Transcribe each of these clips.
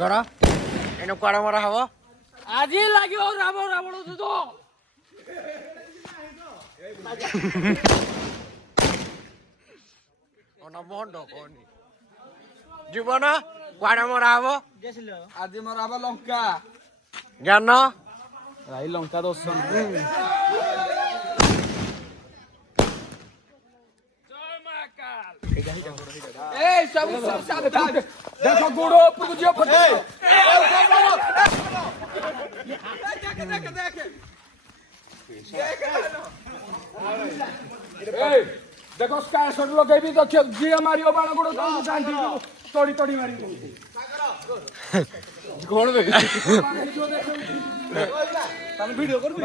କର ଏନୁ କୁଆଡେ ମରା ହବ ଆଜି ଲାଗିବ ରାବଣ ଯୁଦ୍ଧ ଜୀବନ କୁଆଡେ ମରା ହବ ଆଜି ମରା ହବ ଲଙ୍କା ଜ୍ଞାନ ଭାଇ ଲଙ୍କା ଦର୍ଶନ ଦେଖ ଗୋଡ ଉପରକୁ ଯିବ ଦେଖ ସ୍କାଏ ସଟ୍ ଲଗେଇବି ତ ଯିଏ ମାରିବ ବାଣ ଗୋଡ ତଡ଼ି ତଡ଼ି ମାରିବ କଣ ଭିଡିଓ କରୁଛି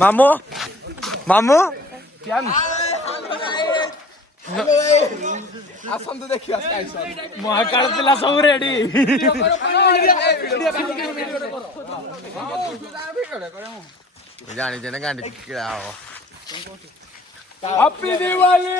ମାମୁ ମାମୁ ଆସନ୍ତୁ ଦେଖିବା ମହାକାଳ ପିଲା ସବୁ ରେଡି ଜାଣିଛେ ନା ଗାଣ୍ଡି କିଳା ହବ ହାପି ଦିୱାଲି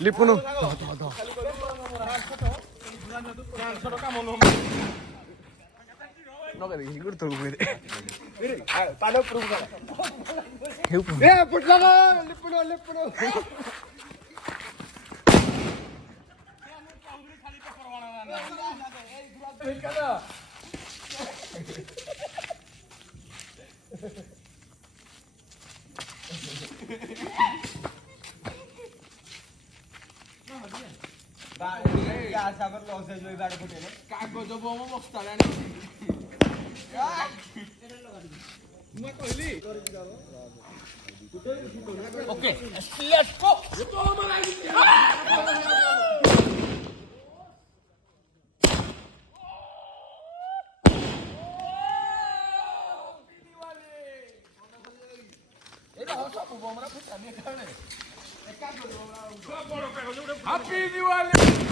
লিপুনু କାଗଜ ବୋମ ବସ୍ତା okay let's go happy Diwali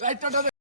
লাইটটা